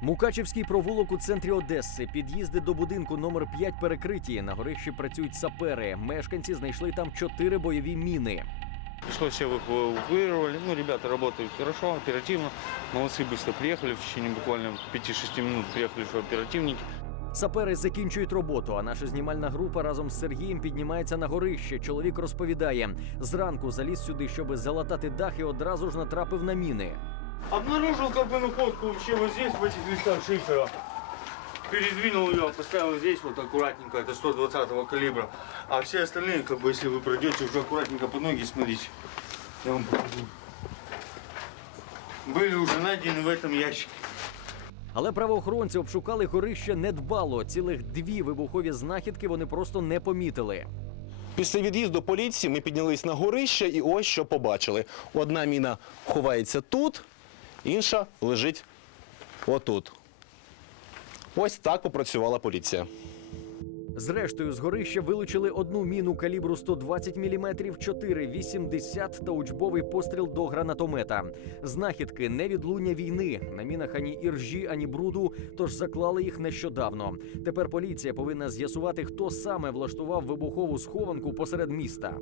Мукачівський провулок у центрі Одеси. Під'їзди до будинку номер 5 перекриті. На горищі працюють сапери. Мешканці знайшли там чотири бойові міни. Пришлось всех эвакуировали. Ну, ребята работают хорошо, оперативно. Молодцы, быстро приехали. В течение буквально 5-6 минут приехали уже оперативники. Сапери закінчують роботу. А наша знімальна група разом з Сергієм піднімається на горище. Чоловік розповідає: зранку заліз сюди, щоби залатати дах, і одразу ж натрапив на міни. Обнаружил как бы находку вообще вот здесь, в этих листах шифера. Передвинул ее, поставил здесь вот аккуратненько, это 120 калибра. А все остальные, как бы, если вы пройдете, уже аккуратненько под ноги смотрите. Я вам покажу. Были уже найдены в этом ящике. Але правоохоронці обшукали горище недбало. Цілих дві вибухові знахідки вони просто не помітили. Після від'їзду поліції ми піднялись на горище і ось що побачили. Одна міна ховається тут, інша лежить отут. Ось так попрацювала поліція. Зрештою, з горища вилучили одну міну калібру 120 мм, 4, 80 та учбовий постріл до гранатомета. Знахідки не відлуння війни. На мінах ані іржі, ані бруду, тож заклали їх нещодавно. Тепер поліція повинна з'ясувати, хто саме влаштував вибухову схованку посеред міста.